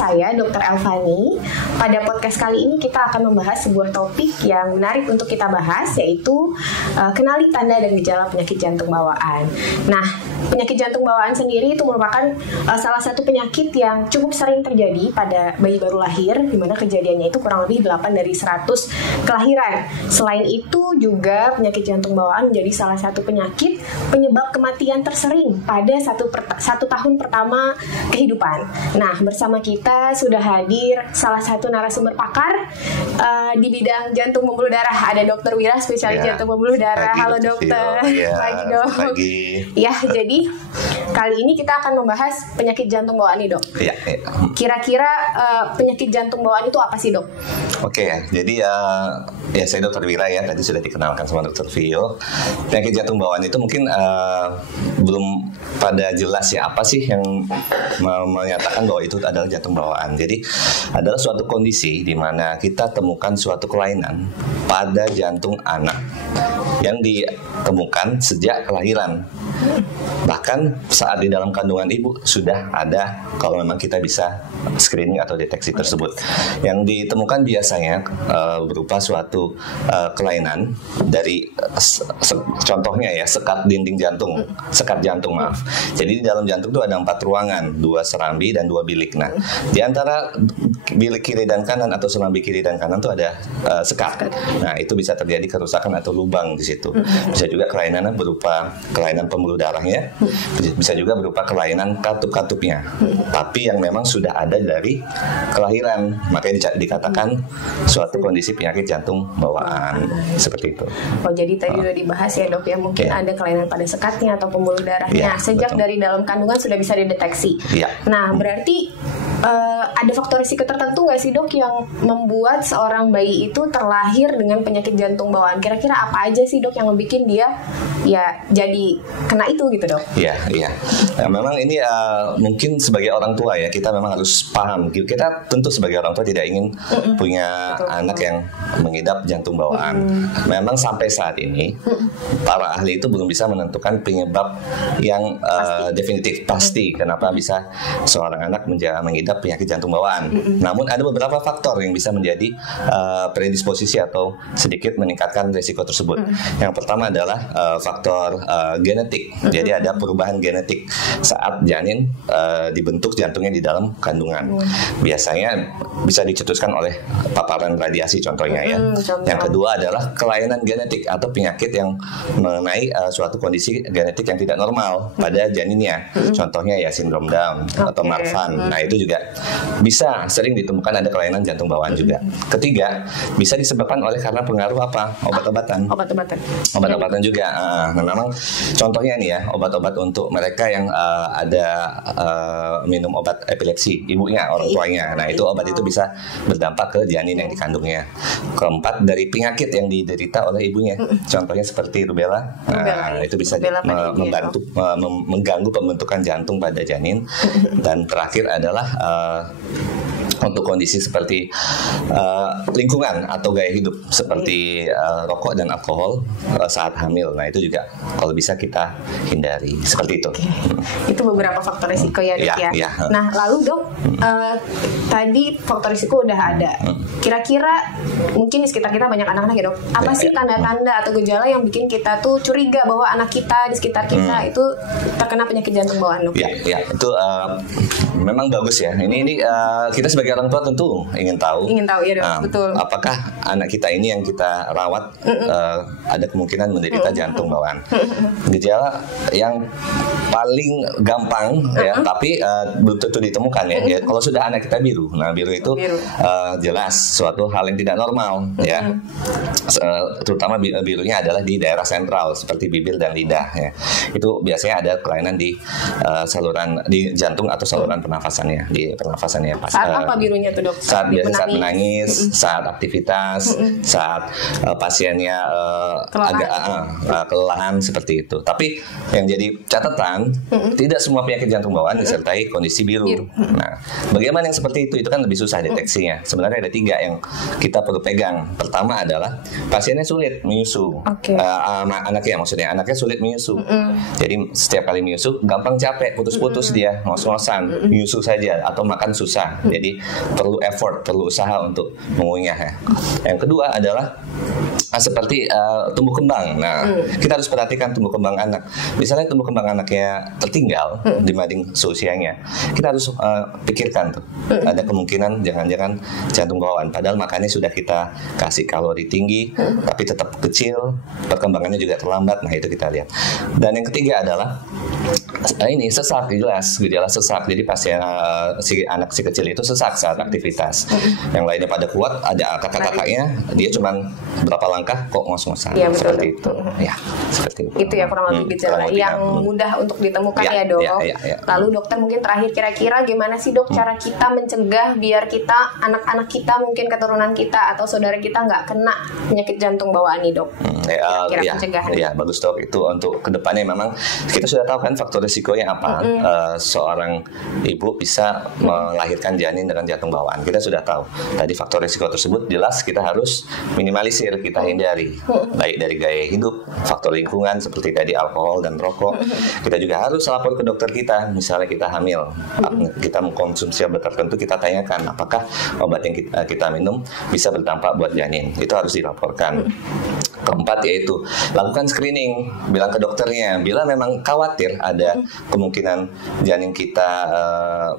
saya, Dr. Elvani. Pada podcast kali ini kita akan membahas sebuah topik yang menarik untuk kita bahas, yaitu kenali tanda dan gejala penyakit jantung bawaan. Nah, penyakit jantung bawaan sendiri itu merupakan salah satu penyakit yang cukup sering terjadi pada bayi baru lahir, di mana kejadiannya itu kurang lebih 8 dari 100 kelahiran. Selain itu juga penyakit jantung bawaan menjadi salah satu penyakit penyebab kematian tersering pada satu tahun pertama kehidupan. Nah, bersama kita sudah hadir salah satu narasumber pakar di bidang jantung pembuluh darah. Ada Dr. Wira, spesialis jantung pembuluh darah. Halo dokter. Pagi dok. Ya, jadi kali ini kita akan membahas penyakit jantung bawaan nih dok. Iya. Kira-kira penyakit jantung bawaan itu apa sih dok? Oke, jadi ya saya Dr. Wira ya, tadi sudah dikenalkan sama Dr. Vio. Penyakit jantung bawaan itu mungkin belum pada jelas ya apa sih yang menyatakan bahwa itu adalah jantung bawaan. Jadi adalah suatu kondisi di mana kita temukan suatu kelainan pada jantung anak yang ditemukan sejak kelahiran. Bahkan saat di dalam kandungan ibu sudah ada, kalau memang kita bisa screening atau deteksi tersebut. Yang ditemukan biasanya berupa suatu kelainan dari contohnya ya, sekat dinding jantung, sekat jantung maaf. Jadi di dalam jantung itu ada 4 ruangan, 2 serambi dan 2 bilik. Nah, di antara bilik kiri dan kanan atau serambi kiri dan kanan itu ada sekat. Nah, itu bisa terjadi kerusakan atau lubang di situ. Bisa juga kelainan berupa kelainan pembuluh darahnya, bisa juga berupa kelainan katup-katupnya. Tapi yang memang sudah ada dari kelahiran, makanya dikatakan suatu kondisi penyakit jantung bawaan seperti itu. Oh, jadi tadi udah dibahas ya dok ya, mungkin ada kelainan pada sekatnya atau pembuluh darahnya sejak dari dalam kandungan sudah bisa dideteksi. Nah, berarti ada faktor risiko tertentu nggak sih dok yang membuat seorang bayi itu terlahir dengan penyakit jantung bawaan? Kira-kira apa aja sih dok yang membuat dia ya jadi kena itu gitu dok? Iya. Nah, memang ini mungkin sebagai orang tua ya, kita memang harus paham. Kita tentu sebagai orang tua tidak ingin punya anak yang mengidap jantung bawaan. Memang sampai saat ini para ahli itu belum bisa menentukan penyebab yang definitif pasti kenapa bisa seorang anak mengidap penyakit jantung bawaan. Namun ada beberapa faktor yang bisa menjadi predisposisi atau sedikit meningkatkan risiko tersebut. Yang pertama adalah faktor genetik. Jadi ada perubahan genetik saat janin dibentuk jantungnya di dalam kandungan. Biasanya bisa dicetuskan oleh paparan radiasi contohnya ya. Yang kedua adalah kelainan genetik atau penyakit yang mengenai suatu kondisi genetik yang tidak normal pada janinnya. Contohnya ya sindrom Down atau Marfan. Nah, itu juga bisa sering ditemukan ada kelainan jantung bawaan juga. Ketiga, bisa disebabkan oleh karena pengaruh apa? Obat-obatan juga. Nah, memang contohnya nih ya, obat-obat untuk mereka yang ada minum obat epilepsi, ibunya, orang tuanya. Nah, itu obat itu bisa berdampak ke janin yang dikandungnya. Keempat, dari penyakit yang diderita oleh ibunya. Contohnya seperti rubella. Nah, itu bisa membantu mengganggu pembentukan jantung pada janin. Dan terakhir adalah untuk kondisi seperti lingkungan atau gaya hidup seperti rokok dan alkohol saat hamil. Nah, itu juga kalau bisa kita hindari seperti itu. Itu beberapa faktor risiko ya dok ya. Nah, lalu dok, tadi faktor risiko udah ada. Kira-kira mungkin di sekitar kita banyak anak-anak ya dok. Apa sih tanda-tanda atau gejala yang bikin kita tuh curiga bahwa anak kita di sekitar kita itu terkena penyakit jantung bawaan dok? Ya, itu memang bagus ya. Ini kita sebagai orang tua tentu ingin tahu ya dok, betul. Apakah anak kita ini yang kita rawat ada kemungkinan menderita jantung bawaan. Gejala yang paling gampang ya, tapi belum tentu ditemukan ya. Kalau sudah anak kita biru, nah biru itu jelas suatu hal yang tidak normal ya. Terutama birunya adalah di daerah sentral seperti bibir dan lidah ya. Itu biasanya ada kelainan di saluran di jantung atau saluran pernafasannya, di pernafasannya pas. Saat apa birunya tuh dok? Saat menangis, saat aktivitas, saat pasiennya agak kelelahan seperti itu. Tapi yang jadi catatan, tidak semua penyakit jantung bawaan disertai kondisi biru. Nah, bagaimana yang seperti itu? Itu kan lebih susah deteksinya. Sebenarnya ada 3 yang kita perlu pegang. Pertama adalah pasiennya sulit menyusu. Anaknya sulit menyusu. Jadi setiap kali menyusu gampang capek, putus-putus dia, ngos-ngosan, menyusu saja atau makan susah. Jadi perlu effort, perlu usaha untuk mengunyah ya. Yang kedua adalah seperti tumbuh kembang. Nah, kita harus perhatikan tumbuh kembang anak. Misalnya tumbuh kembang anaknya tertinggal dibanding seusianya, kita harus pikirkan tuh. Ada kemungkinan jangan-jangan jantung bawaan. Padahal makannya sudah kita kasih kalori tinggi, tapi tetap kecil, perkembangannya juga terlambat. Nah, itu kita lihat. Dan yang ketiga adalah ini sesak, jelas gejala sesak. Jadi pasien si anak si kecil itu sesak saat aktivitas. Yang lainnya pada kuat, ada kakak-kakaknya, dia cuman berapa langkah kok ngos-ngosan. Ya, seperti itu. Ya, seperti itu. Itu ya kurang lebih gejala yang mudah untuk ditemukan ya, Dok. Ya. Lalu dokter mungkin terakhir kira-kira gimana sih, Dok, cara kita mencegah biar kita, anak-anak kita, mungkin keturunan kita atau saudara kita nggak kena penyakit jantung bawaan nih, Dok? Kira-kira pencegahan. Ya, bagus, Dok. Itu untuk kedepannya memang kita sudah tahu kan faktor risikonya apa. Seorang ibu bisa melahirkan janin dengan jantung bawaan. Kita sudah tahu. Tadi faktor risiko tersebut jelas kita harus minimalisir, kita hindari. Baik dari gaya hidup, faktor lingkungan seperti tadi alkohol dan rokok. Kita juga harus lapor ke dokter kita. Misalnya kita hamil, kita mengkonsumsi obat tertentu, kita tanyakan apakah obat yang kita minum bisa berdampak buat janin. Itu harus dilaporkan. Keempat yaitu lakukan screening, bilang ke dokternya bila memang khawatir ada kemungkinan janin kita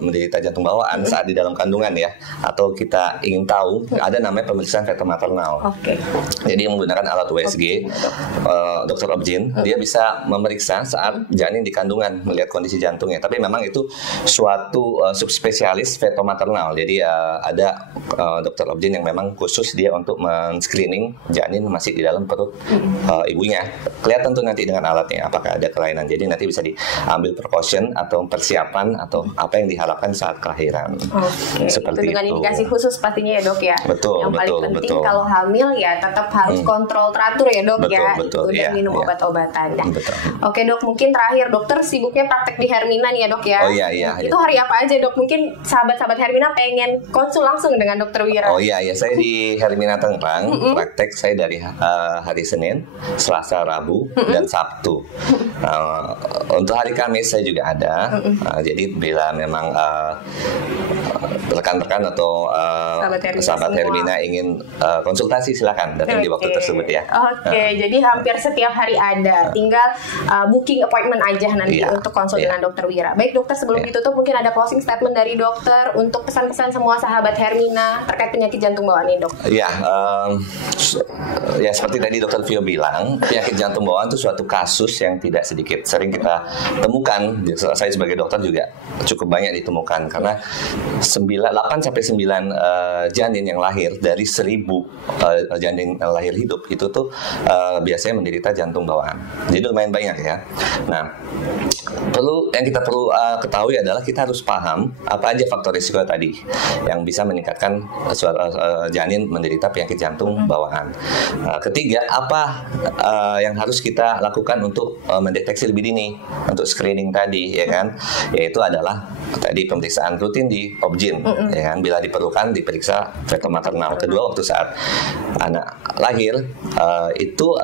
menderita jantung bawaan saat di dalam kandungan ya, atau kita ingin tahu, ada namanya pemeriksaan fetal maternal. Jadi menggunakan alat USG, dokter obgyn, dia bisa memeriksa saat janin di kandungan melihat kondisi jantungnya. Tapi memang itu suatu subspesialis fetal maternal. Jadi ada dokter obgyn yang memang khusus dia untuk men-screening janin masih di dalam perut ibunya. Kelihatan tuh nanti dengan alatnya apakah ada kelainan. Jadi nanti bisa diambil precaution atau persiapan atau apa yang diharapkan saat kelahiran. Seperti itu dengan indikasi khusus pastinya ya, Dok ya. Betul. Yang paling penting kalau hamil ya tetap harus kontrol teratur ya, Dok. Dan minum obat-obatan. Oke, Dok, mungkin terakhir dokter sibuknya praktek di Hermina nih ya, Dok ya. Itu hari apa aja, Dok? Mungkin sahabat-sahabat Hermina pengen konsul langsung dengan Dokter Wira. Saya di Hermina Tangerang praktek saya dari hari Senin, Selasa, Rabu, dan Sabtu. Untuk hari Kamis saya juga ada. Jadi bila memang rekan-rekan atau sahabat Hermina ingin konsultasi, silakan datang di waktu tersebut ya. Jadi hampir setiap hari ada. Tinggal booking appointment aja nanti untuk konsul dengan Dokter Wira. Baik, Dokter, sebelum ditutup mungkin ada closing statement dari Dokter untuk pesan-pesan semua sahabat Hermina terkait penyakit jantung bawaan nih, Dok. Ya seperti tadi Dokter Vio bilang, penyakit jantung bawaan itu suatu kasus yang tidak sedikit sering kita temukan. Saya sebagai dokter juga cukup banyak ditemukan karena 8-9 janin yang lahir dari 1.000 janin yang lahir hidup itu tuh biasanya menderita jantung bawaan. Jadi lumayan banyak ya. Nah, yang kita perlu ketahui adalah kita harus paham apa aja faktor risiko tadi yang bisa meningkatkan janin menderita penyakit jantung bawaan. Ketiga, apa yang harus kita lakukan untuk mendeteksi lebih dini untuk screening tadi, ya kan? Yaitu adalah tadi pemeriksaan rutin di obgyn, ya kan? Bila diperlukan diperiksa fetal maternal. Kedua, waktu saat anak lahir itu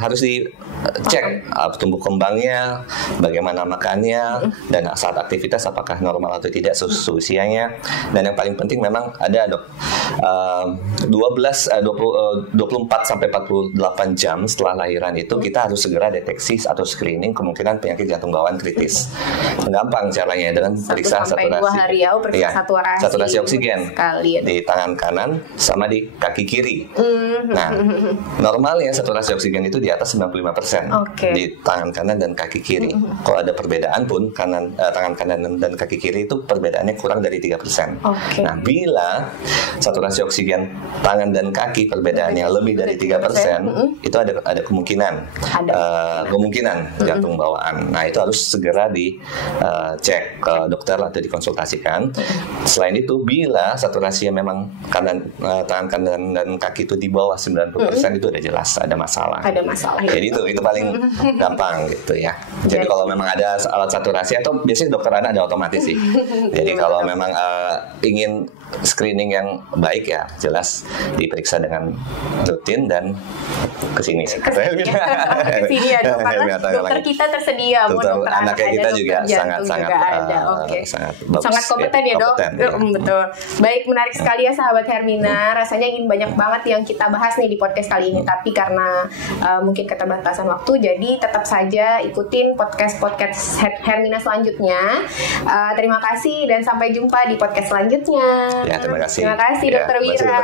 harus dicek tumbuh kembangnya, bagaimana makannya, dan saat aktivitas apakah normal atau tidak seusianya. Dan yang paling penting memang ada 24 sampai 48 jam setelah lahiran itu kita harus segera deteksi atau screening kemungkinan penyakit jantung bawaan kritis. Gampang caranya dengan periksa saturasi oksigen di tangan kanan sama di kaki kiri. Nah, normalnya saturasi oksigen itu di atas 95% di tangan kanan dan kaki kiri. Kalau ada perbedaan pun tangan kanan dan kaki kiri itu perbedaannya kurang dari 3%. Nah, bila saturasi oksigen tangan dan kaki perbedaannya lebih dari 3%, itu ada kemungkinan jantung bawaan. Nah, itu harus segera dicek ke dokter atau dikonsultasikan. Selain itu, bila saturasinya memang tangan kanan dan kaki itu di bawah 90%, itu udah jelas ada masalah. Jadi itu paling gampang gitu ya. Jadi kalau memang ada alat saturasi, atau biasanya dokter anak ada otomatis sih. Jadi kalau memang ingin screening yang baik baik ya jelas diperiksa dengan rutin dan kesini sih. Kesini ya dok, karena dokter kita tersedia, dokter anaknya kita juga sangat sangat kompeten ya dok. Betul. Baik, menarik sekali ya sahabat Hermina. Rasanya ingin banyak banget yang kita bahas nih di podcast kali ini, tapi karena mungkin keterbatasan waktu, jadi tetap saja ikutin podcast Hermina selanjutnya. Terima kasih dan sampai jumpa di podcast selanjutnya. Ya, terima kasih. Terima kasih Dokter Wira.